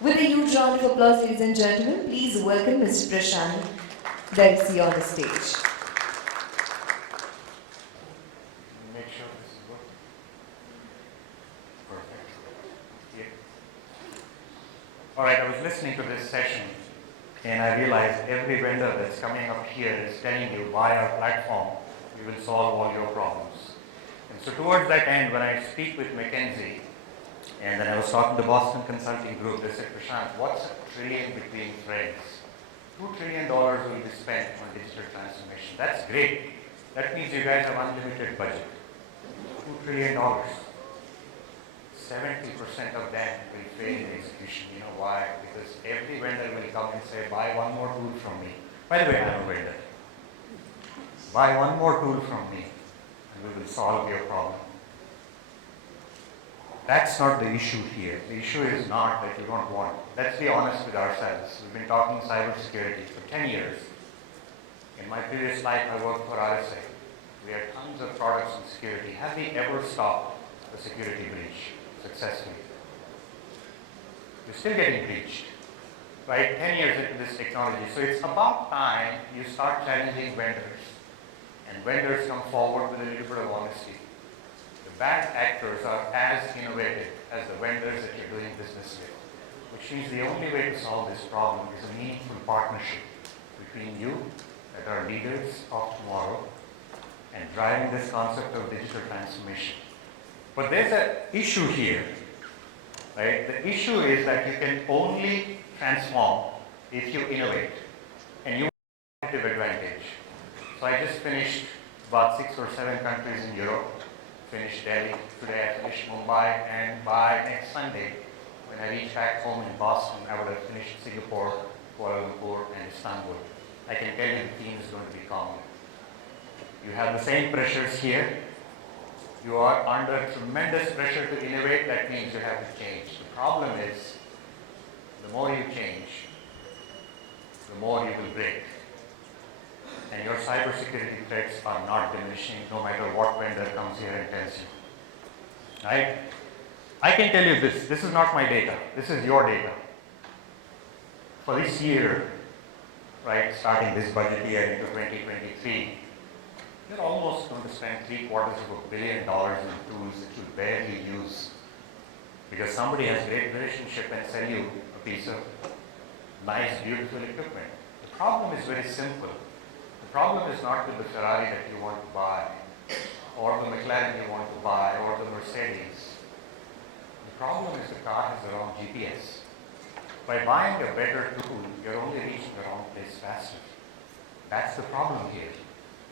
With a huge round of applause, ladies and gentlemen, please welcome Mr. Prashant Darisi on the stage. Make sure this is good. Perfect. Yeah. All right, I was listening to this session and I realized every vendor that's coming up here is telling you, buy our platform, we will solve all your problems. And so towards that end, when I speak with McKinsey, and then I was talking to Boston Consulting Group, they said, Prashant, what's a trillion between friends? $2 trillion will be spent on digital transformation. That's great. That means you guys have unlimited budget. $2 trillion. 70% of them will fail in execution. You know why? Because every vendor will come and say, buy one more tool from me. By the way, I'm a vendor. Buy one more tool from me and we will solve your problem. That's not the issue here. The issue is not that you don't want. Let's be honest with ourselves. We've been talking cybersecurity for 10 years. In my previous life, I worked for RSA. We had tons of products in security. Have we ever stopped a security breach successfully? We're still getting breached, right? 10 years into this technology. So it's about time you start challenging vendors. And vendors come forward with a little bit of honesty. The bad actors are as innovative as the vendors that you're doing business with, which means the only way to solve this problem is a meaningful partnership between you, that are leaders of tomorrow, and driving this concept of digital transformation. But there's an issue here, right? The issue is that you can only transform if you innovate, and you have a competitive advantage. So I just finished about 6 or 7 countries in Europe. Finished Delhi, today I finished Mumbai, and by next Sunday, when I reach back home in Boston, I would have finished Singapore, Kuala Lumpur, and Istanbul. I can tell you the theme is going to be common. You have the same pressures here. You are under tremendous pressure to innovate. That means you have to change. The problem is, the more you change, the more you will break. And your cybersecurity threats are not diminishing no matter what vendor comes here and tells you. Right? I can tell you this. This is not my data. This is your data. For this year, right, starting this budget year into 2023, you're almost going to spend $750 million in tools that you barely use. Because somebody has great relationship and sell you a piece of nice, beautiful equipment. The problem is very simple. The problem is not with the Ferrari that you want to buy, or the McLaren you want to buy, or the Mercedes. The problem is the car has the wrong GPS. By buying a better tool, you're only reaching the wrong place faster. That's the problem here,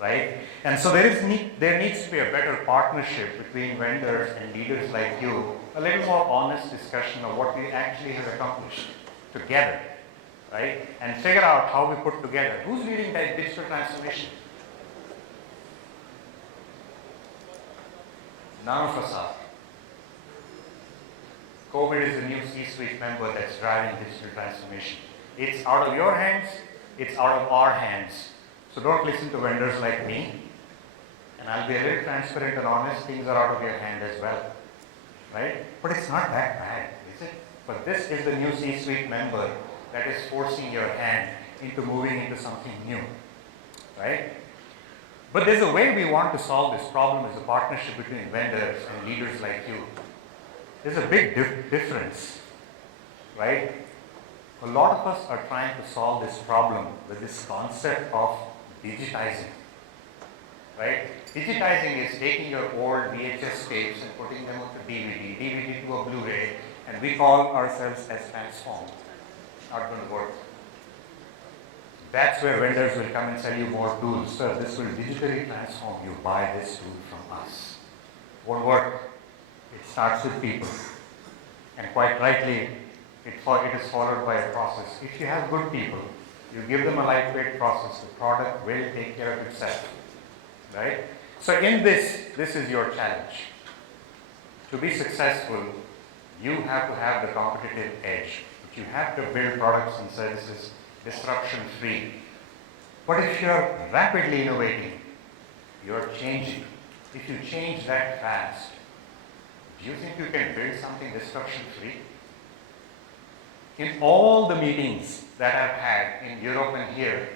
right? And so there needs to be a better partnership between vendors and leaders like you, a little more honest discussion of what we actually have accomplished together. Right? And figure out how we put together. Who's leading that digital transformation? None of us are. COVID is a new C-suite member that's driving digital transformation. It's out of your hands, it's out of our hands. So don't listen to vendors like me. And I'll be a little transparent and honest, things are out of your hand as well. Right? But it's not that bad, is it? But this is the new C-suite member that is forcing your hand into moving into something new, right? But there's a way we want to solve this problem is a partnership between vendors and leaders like you. There's a big difference, right? A lot of us are trying to solve this problem with this concept of digitizing, right? Digitizing is taking your old VHS tapes and putting them onto DVD, DVD to a Blu-ray, and we call ourselves as transformed. Not going to work. That's where vendors will come and sell you more tools. Sir, this will digitally transform you. Buy this tool from us. Won't work. It starts with people. And quite rightly, it is followed by a process. If you have good people, you give them a lightweight process, the product will take care of itself. Right? So in this is your challenge. To be successful, you have to have the competitive edge. You have to build products and services disruption-free. But if you're rapidly innovating, you're changing. If you change that fast, do you think you can build something disruption-free? In all the meetings that I've had in Europe and here,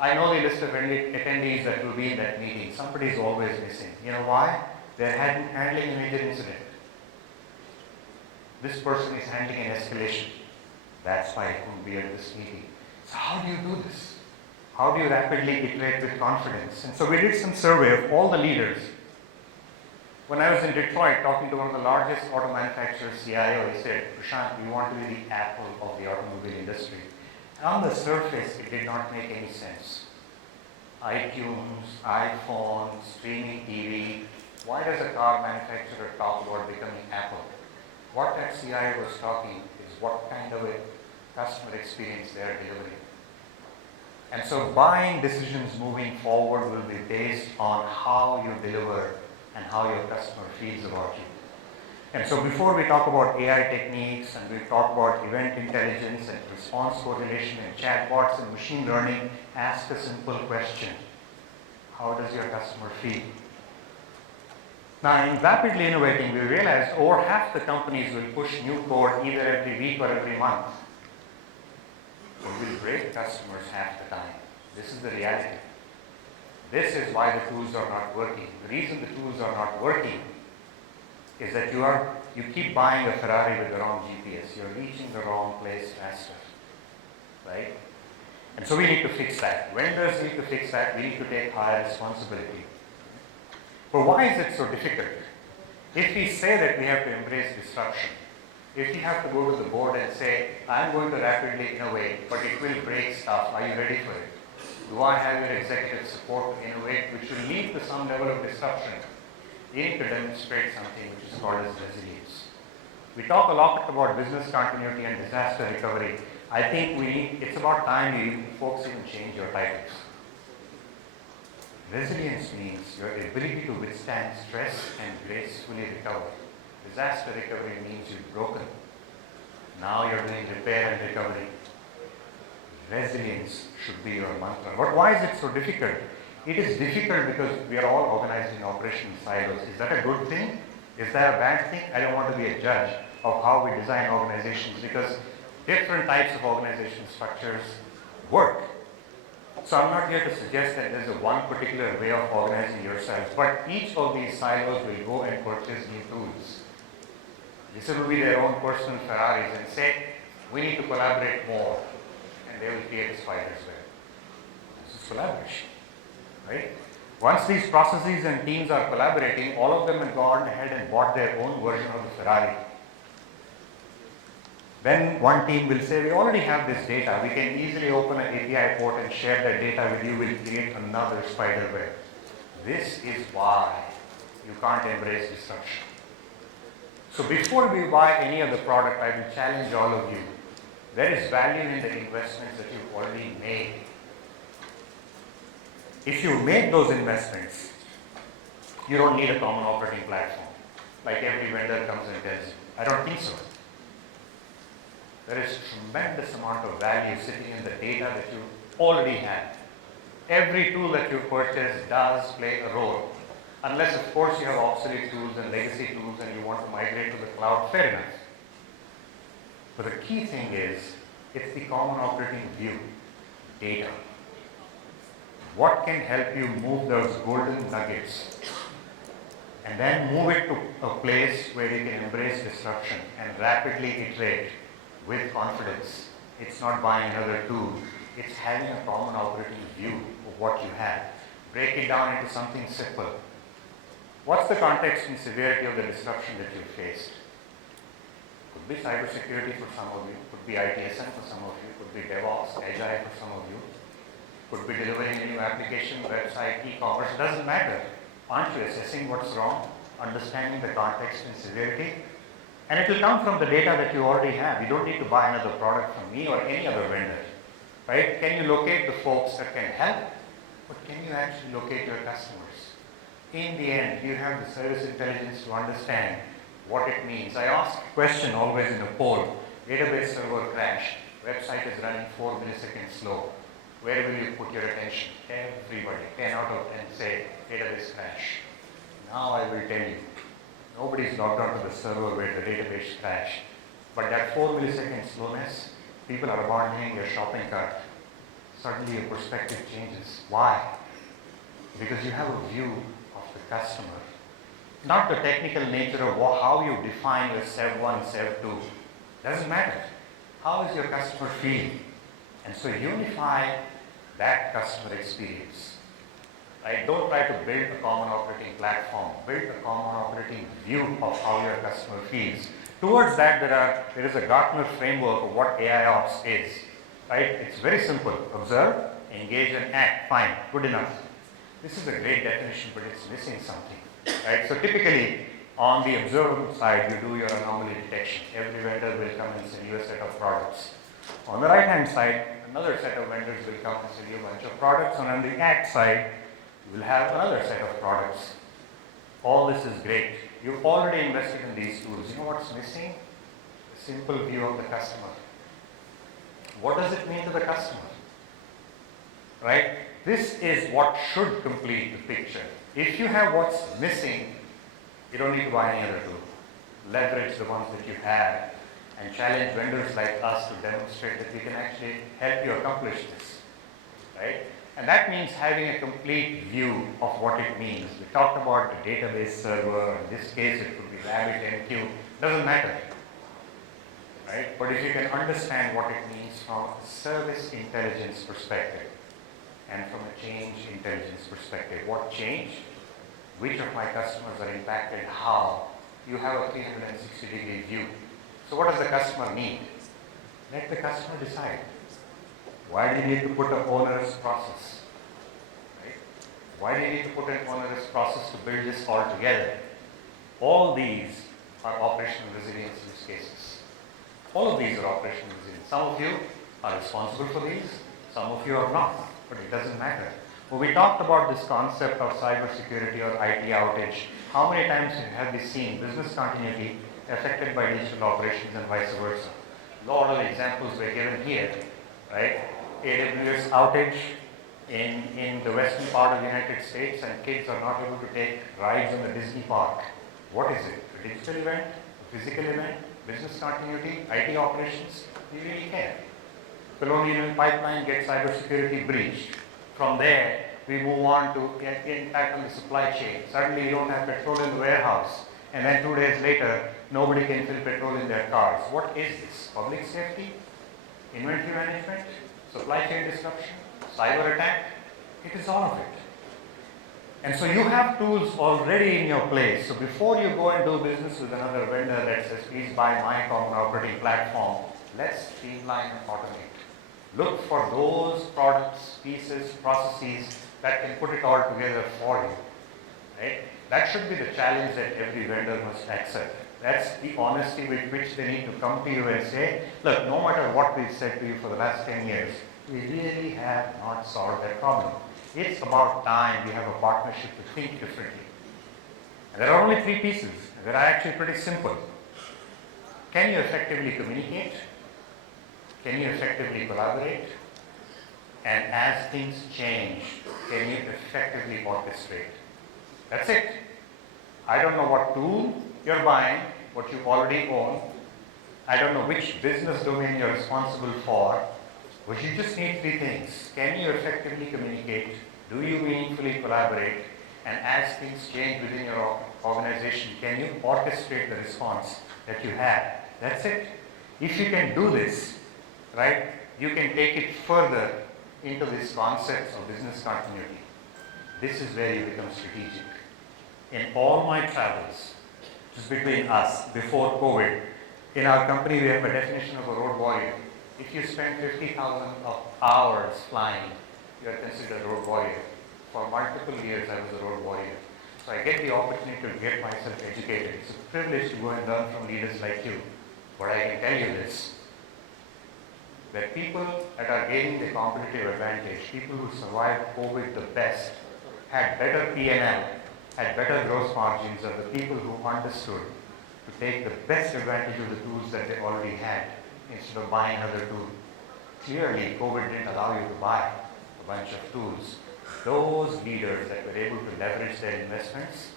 I know the list of attendees that will be in that meeting. Somebody is always missing. You know why? They're handling a major incident. This person is handling an escalation. That's why I couldn't be at this meeting. So how do you do this? How do you rapidly iterate with confidence? And so we did some survey of all the leaders. When I was in Detroit talking to one of the largest auto manufacturers, CIO, he said, Prashant, we want to be the Apple of the automobile industry. And on the surface, it did not make any sense. iTunes, iPhone, streaming TV. Why does a car manufacturer talk about becoming Apple? What that CIO was talking is what kind of a customer experience they are delivering. And so buying decisions moving forward will be based on how you deliver and how your customer feels about you. And so before we talk about AI techniques and we talk about event intelligence and response correlation and chatbots and machine learning, ask a simple question. How does your customer feel? Now, in rapidly innovating, we realized over half the companies will push new code either every week or every month. We will break customers half the time. This is the reality. This is why the tools are not working. The reason the tools are not working is that you keep buying a Ferrari with the wrong GPS. You're reaching the wrong place faster, right? And so we need to fix that. Vendors need to fix that. We need to take higher responsibility. But why is it so difficult? If we say that we have to embrace disruption, if we have to go to the board and say, I'm going to rapidly innovate, but it will break stuff, are you ready for it? Do I have your executive support to innovate, which will lead to some level of disruption? We need to demonstrate something which is called as resilience. We talk a lot about business continuity and disaster recovery. I think it's about time you folks even change your titles. Resilience means your ability to withstand stress and gracefully recover. Disaster recovery means you've broken. Now you're doing repair and recovery. Resilience should be your mantra. But why is it so difficult? It is difficult because we are all organized in operational silos. Is that a good thing? Is that a bad thing? I don't want to be a judge of how we design organizations because different types of organizational structures work. So I'm not here to suggest that there's a one particular way of organizing yourself, but each of these silos will go and purchase new tools. This will be their own personal Ferraris and say, we need to collaborate more, and they will create a spider's web. This is collaboration, right? Once these processes and teams are collaborating, all of them have gone ahead and bought their own version of the Ferrari. Then one team will say, we already have this data. We can easily open an API port and share that data with you. We'll create another spider web. This is why you can't embrace disruption. So before we buy any other product, I will challenge all of you. There is value in the investments that you've already made. If you make those investments, you don't need a common operating platform, like every vendor comes and tells you. I don't think so. There is tremendous amount of value sitting in the data that you already have. Every tool that you purchase does play a role. Unless, of course, you have obsolete tools and legacy tools and you want to migrate to the cloud, fair enough. But the key thing is, it's the common operating view, data. What can help you move those golden nuggets and then move it to a place where you can embrace disruption and rapidly iterate with confidence. It's not buying another tool. It's having a common operating view of what you have. Break it down into something simple. What's the context and severity of the disruption that you faced? Could be cybersecurity for some of you, could be ITSM for some of you, could be DevOps, Agile for some of you, could be delivering a new application, website, e-commerce, doesn't matter. Aren't you assessing what's wrong, understanding the context and severity? And it will come from the data that you already have. You don't need to buy another product from me or any other vendor, right? Can you locate the folks that can help? But can you actually locate your customers? In the end, you have the service intelligence to understand what it means. I ask a question always in a poll. Database server crashed. Website is running 4 milliseconds slow. Where will you put your attention? Everybody, 10 out of 10 say database crash. Now I will tell you. Nobody's logged onto the server where the database crashed. But that 4 millisecond slowness, people are abandoning their shopping cart. Suddenly your perspective changes. Why? Because you have a view of the customer. Not the technical nature of how you define your Sev 1, Sev 2. Doesn't matter. How is your customer feeling? And so unify that customer experience. Right? Don't try to build a common operating platform. Build a common operating view of how your customer feels. Towards that, there is a Gartner framework of what AIOps is. Right? It's very simple. Observe, engage, and act. Fine, good enough. This is a great definition, but it's missing something. Right? So typically, on the observable side, you do your anomaly detection. Every vendor will come and sell you a set of products. On the right-hand side, another set of vendors will come and sell you a bunch of products. And on the act side, you will have another set of products. All this is great. You've already invested in these tools. You know what's missing? A simple view of the customer. What does it mean to the customer? Right? This is what should complete the picture. If you have what's missing, you don't need to buy any other tool. Leverage the ones that you have and challenge vendors like us to demonstrate that we can actually help you accomplish this. Right? And that means having a complete view of what it means. We talked about the database server. In this case, it could be RabbitMQ. Doesn't matter. Right? But if you can understand what it means from a service intelligence perspective and from a change intelligence perspective, what changed? Which of my customers are impacted? How? You have a 360-degree view. So what does the customer need? Let the customer decide. Why do you need to put an onerous process? Right? Why do you need to put an onerous process to build this all together? All these are operational resilience use cases. All of these are operational resilience. Some of you are responsible for these, some of you are not, but it doesn't matter. When we talked about this concept of cybersecurity or IT outage, how many times have we seen business continuity affected by digital operations and vice versa? A lot of examples were given here, right? AWS outage in the western part of the United States and kids are not able to take rides in the Disney park. What is it? A digital event? A physical event? Business continuity? IT operations? You really care. Colonial Pipeline gets cybersecurity breached. From there, we move on to impact on the supply chain. Suddenly you don't have petrol in the warehouse. And then 2 days later, nobody can fill petrol in their cars. What is this? Public safety? Inventory management? Supply chain disruption? Cyber attack? It is all of it. And so you have tools already in your place. So before you go and do business with another vendor that says, please buy my common operating platform, let's streamline and automate. Look for those products, pieces, processes that can put it all together for you. Right? That should be the challenge that every vendor must accept. That's the honesty with which they need to come to you and say, look, no matter what we've said to you for the last 10 years, we really have not solved that problem. It's about time we have a partnership to think differently. And there are only 3 pieces that are actually pretty simple. Can you effectively communicate? Can you effectively collaborate? And as things change, can you effectively orchestrate? That's it. I don't know what tool you're buying, what you already own. I don't know which business domain you're responsible for, but you just need 3 things. Can you effectively communicate? Do you meaningfully collaborate? And as things change within your organization, can you orchestrate the response that you have? That's it. If you can do this, right, you can take it further into these concepts of business continuity. This is where you become strategic. In all my travels, just between us, before COVID, in our company we have a definition of a road warrior. If you spend 50,000 hours flying, you are considered a road warrior. For multiple years I was a road warrior. So I get the opportunity to get myself educated. It's a privilege to go and learn from leaders like you. But I can tell you this, that people that are gaining the competitive advantage, people who survived COVID the best, had better P&L, had better gross margins, are the people who understood to take the best advantage of the tools that they already had instead of buying another tool. Clearly, COVID didn't allow you to buy a bunch of tools. Those leaders that were able to leverage their investments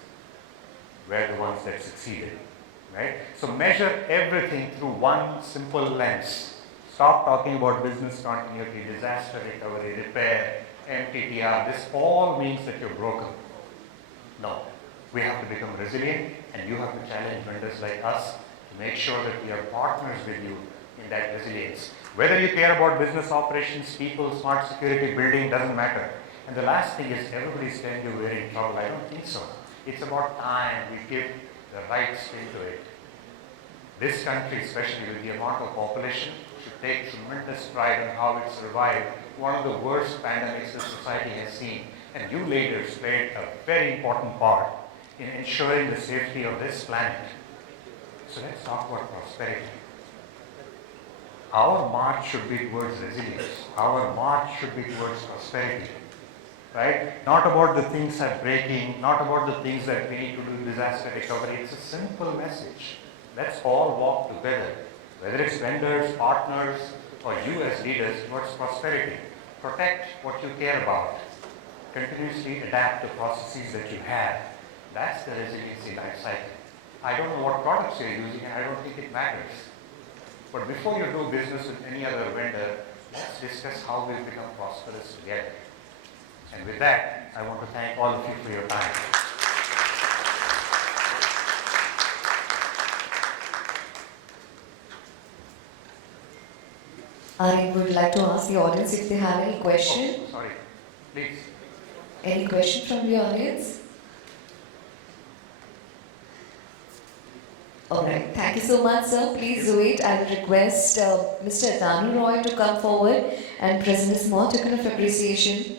were the ones that succeeded. right? So measure everything through one simple lens. Stop talking about business continuity, disaster recovery, repair, MTTR. This all means that you're broken. No, we have to become resilient, and you have to challenge vendors like us to make sure that we are partners with you in that resilience. Whether you care about business operations, people, smart security, building, doesn't matter. And the last thing is, everybody's telling you we're in trouble. I don't think so. It's about time we give the right spin to it. This country, especially with the amount of population, should take tremendous pride in how it survived one of the worst pandemics that society has seen. And you leaders played a very important part in ensuring the safety of this planet. So let's talk about prosperity. Our march should be towards resilience. Our march should be towards prosperity. Right? Not about the things that are breaking, not about the things that we need to do disaster recovery. It's a simple message. Let's all walk together, whether it's vendors, partners, or you as leaders, towards prosperity. Protect what you care about. Continuously adapt the processes that you have. That's the resiliency life cycle. I don't know what products you're using, and I don't think it matters. But before you do business with any other vendor, let's discuss how we'll become prosperous together. And with that, I want to thank all of you for your time. I would like to ask the audience if they have any question. Oh, sorry. Please. Any question from the audience? Alright, thank you so much, sir. Please wait. I will request Mr. Danu Roy to come forward and present a small token of appreciation